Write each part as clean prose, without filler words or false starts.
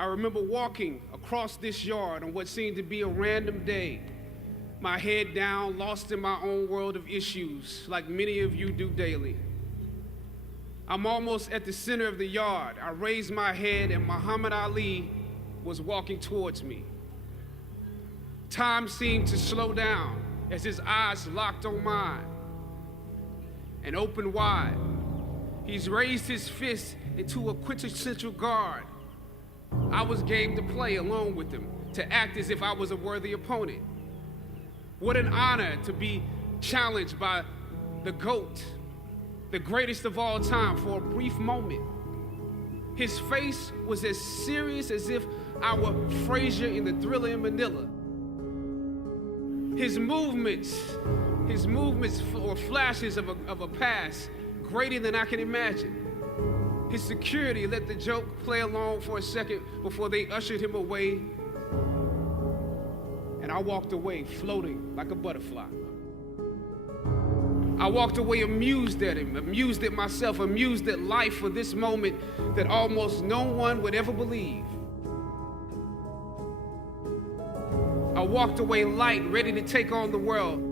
I remember walking across this yard on what seemed to be a random day, my head down, lost in my own world of issues, like many of you do daily. I'm almost at the center of the yard. I raised my head and Muhammad Ali was walking towards me. Time seemed to slow down as his eyes locked on mine and opened wide. He's raised his fist into a quintessential guard. I was game to play along with him, to act as if I was a worthy opponent. What an honor to be challenged by the GOAT, the greatest of all time, for a brief moment. His face was as serious as if I were Frazier in the Thriller in Manila. His movements were flashes of a past greater than I can imagine. His security let the joke play along for a second before they ushered him away. And I walked away floating like a butterfly. I walked away amused at him, amused at myself, amused at life for this moment that almost no one would ever believe. I walked away light, ready to take on the world.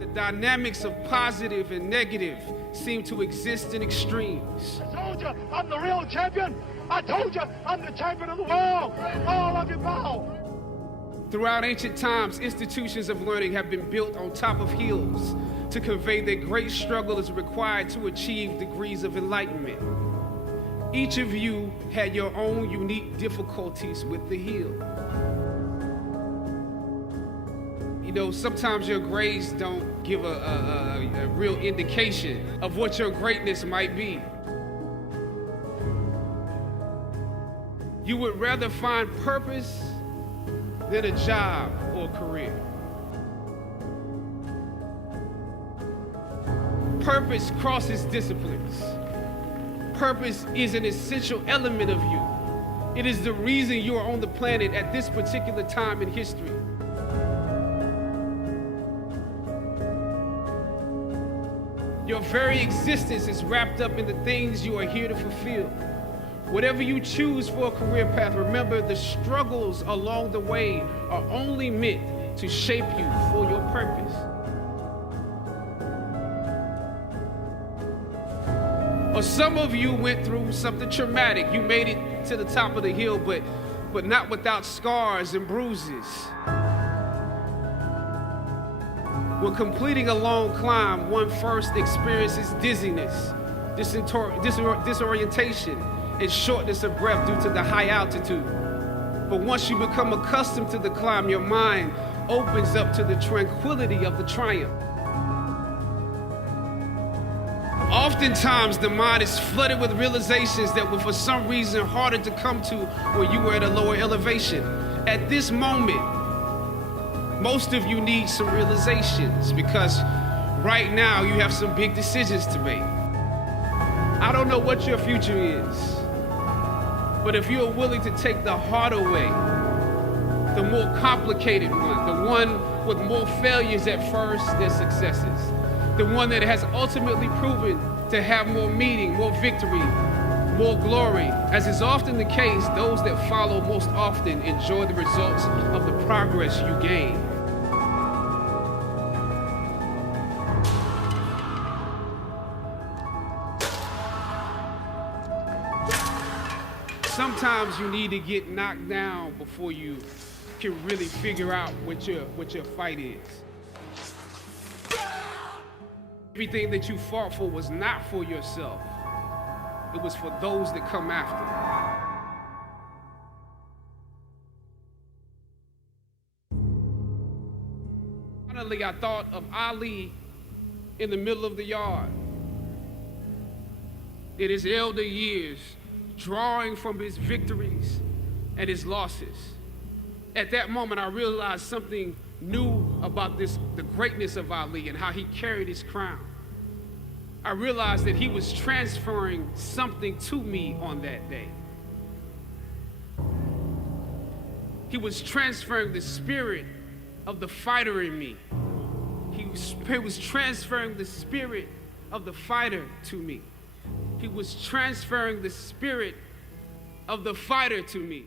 The dynamics of positive and negative seem to exist in extremes. I told you I'm the real champion. I told you I'm the champion of the world. All of you bow. Throughout ancient times, institutions of learning have been built on top of hills to convey that great struggle is required to achieve degrees of enlightenment. Each of you had your own unique difficulties with the hill. You know, sometimes your grades don't give a real indication of what your greatness might be. You would rather find purpose than a job or a career. Purpose crosses disciplines. Purpose is an essential element of you. It is the reason you are on the planet at this particular time in history. Your very existence is wrapped up in the things you are here to fulfill. Whatever you choose for a career path, remember the struggles along the way are only meant to shape you for your purpose. Or some of you went through something traumatic. You made it to the top of the hill, but not without scars and bruises. When completing a long climb, one first experiences dizziness, disorientation, and shortness of breath due to the high altitude. But once you become accustomed to the climb, your mind opens up to the tranquility of the triumph. Oftentimes, the mind is flooded with realizations that were for some reason harder to come to when you were at a lower elevation. At this moment, most of you need some realizations because right now you have some big decisions to make. I don't know what your future is, but if you are willing to take the harder way, the more complicated one, the one with more failures at first than successes, the one that has ultimately proven to have more meaning, more victory, more glory. As is often the case, those that follow most often enjoy the results of the progress you gain. Sometimes you need to get knocked down before you can really figure out what your fight is. Everything that you fought for was not for yourself. It was for those that come after. Finally, I thought of Ali in the middle of the yard. In his elder years, drawing from his victories and his losses. At that moment, I realized something new about the greatness of Ali and how he carried his crown. I realized that he was transferring something to me on that day. He was transferring the spirit of the fighter in me. He was transferring the spirit of the fighter to me. He was transferring the spirit of the fighter to me.